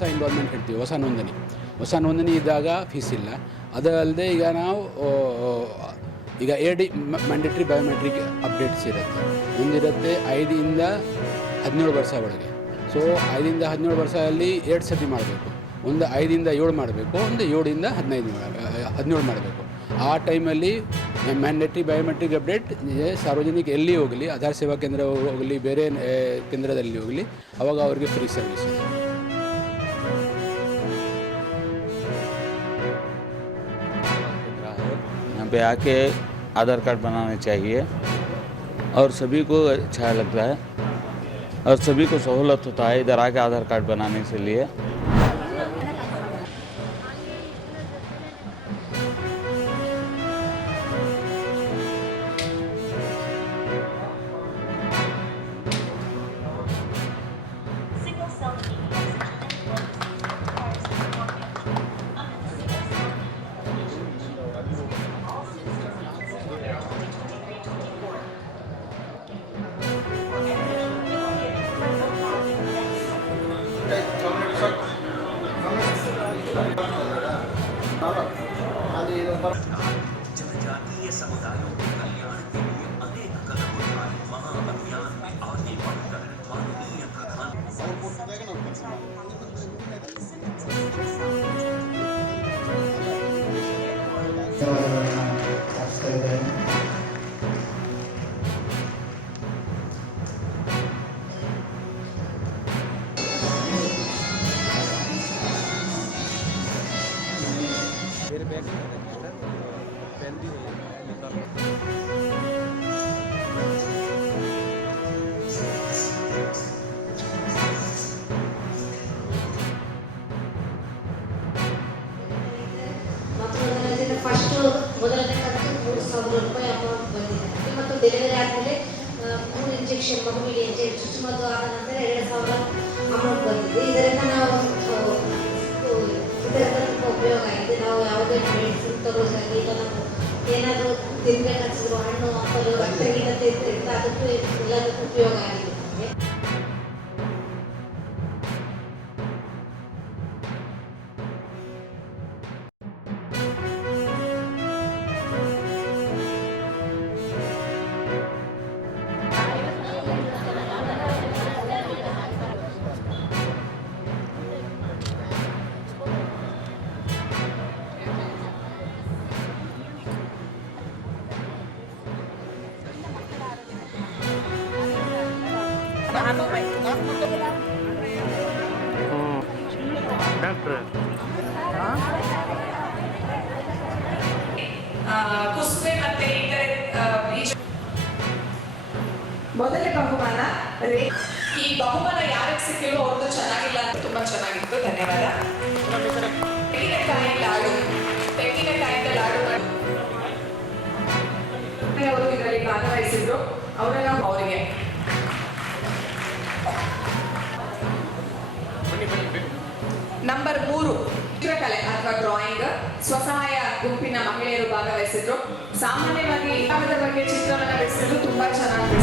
ಹೊಸ ಇನ್ವಾಲ್ವ್ಮೆಂಟ್ ಹೇಳ್ತೀವಿ, ಹೊಸ ನೋಂದಣಿ ಇದ್ದಾಗ ಫೀಸ್ ಇಲ್ಲ. ಅದಲ್ಲದೆ ಈಗ ನಾವು ಈಗ AD ಮ್ಯಾಂಡೇಟ್ರಿ ಬಯೋಮೆಟ್ರಿಕ್ ಅಪ್ಡೇಟ್ಸ್ ಇರುತ್ತೆ. ಒಂದಿರುತ್ತೆ 5 ಇಂದ 17 ವರ್ಷ ಒಳಗೆ. ಸೊ 5 ಇಂದ 17 ವರ್ಷದಲ್ಲಿ 2 ಸತಿ ಮಾಡಬೇಕು. ಒಂದು 5 ಇಂದ 7 ಮಾಡಬೇಕು, ಒಂದು 7 ಇಂದ 17 ಮಾಡಬೇಕು. ಆ ಟೈಮಲ್ಲಿ ಮ್ಯಾಂಡೇಟ್ರಿ ಬಯೋಮೆಟ್ರಿಕ್ ಅಪ್ಡೇಟ್ ಸಾರ್ವಜನಿಕ ಎಲ್ಲಿ ಹೋಗಲಿ, ಆಧಾರ್ ಸೇವಾ ಕೇಂದ್ರ ಹೋಗಲಿ, ಬೇರೆ ಕೇಂದ್ರದಲ್ಲಿ ಹೋಗಲಿ, ಅವಾಗ ಅವ್ರಿಗೆ ಫ್ರೀ ಸರ್ವಿಸ್ ಇದೆ. यहाँ पे आके आधार कार्ड बनाना चाहिए और सभी को अच्छा लगता है और सभी को सहूलत होता है इधर आके आधार कार्ड बनाने से लिए. जनजातीय समुदायों के कल्याण के लिए अनेक कदम उठाए महाअभियान में आगे बढ़कर माननीय प्रधान ಮೊದಲನೇ ಕಂತು 3,000 ರೂಪಾಯಿ ಅಮೌಂಟ್ ಬಂದಿದೆ. ಮತ್ತು ಡೆಲಿವರಿ ಆದಮೇಲೆ 3 ಇಂಜೆಕ್ಷನ್ ಮಗುವಿಗೆ ಚುಚ್ಚುಮದ್ದು ಆದ ನಂತರ 2,000 ಅಮೌಂಟ್ ಬಂದಿದೆ. ಇದರಿಂದ ನಾವು ಇದರಿಂದ ತುಂಬ ಉಪಯೋಗ ಆಗಿದೆ. ನಾವು ಯಾವುದೇ ಮೆಡಿಸಿನ್ ತಗೋದಾಗಿ ಈಗ ನಾವು ಏನಾದರೂ ತಿನ್ನಬೇಕನ್ಸಿದ್ರು ಹಣ್ಣು ಹಂಪಲು ರಕ್ತಹೀನತೆ ಇದ್ದರಿಂದ ಅದಕ್ಕೂ ಎಲ್ಲದಕ್ಕೂ ಉಪಯೋಗ ಆಗಿದೆ. ಕುಸ್ಬೆ ಮತ್ತೆ ಮೊದಲನೇ ಬಹುಮಾನ ಈ ಬಹುಮಾನ ಯಾರಿಗೆ ಸಿಕ್ಕಿರೋ ಅವ್ರದ್ದು ಚೆನ್ನಾಗಿಲ್ಲ ಅಂತ ತುಂಬಾ ಚೆನ್ನಾಗಿತ್ತು. ಧನ್ಯವಾದ. ತೆಂಗಿನಕಾಯಿಂದ ಲಾಡು ಅವರು ಇದರಲ್ಲಿ ಭಾಗವಹಿಸಿದ್ರು. ಅವರೆಲ್ಲ ಅವರಿಗೆ ನಂಬರ್ 3 ಚಿತ್ರಕಲೆ ಅಥವಾ ಡ್ರಾಯಿಂಗ್ ಸ್ವಸಹಾಯ ಗುಂಪಿನ ಮಹಿಳೆಯರು ಭಾಗವಹಿಸಿದ್ರು. ಸಾಮಾನ್ಯವಾಗಿ ಈ ಭಾಗದ ಬಗ್ಗೆ ಚಿತ್ರವನ್ನು ಬಿಡಿಸಲು ತುಂಬಾ ಚೆನ್ನಾಗಿ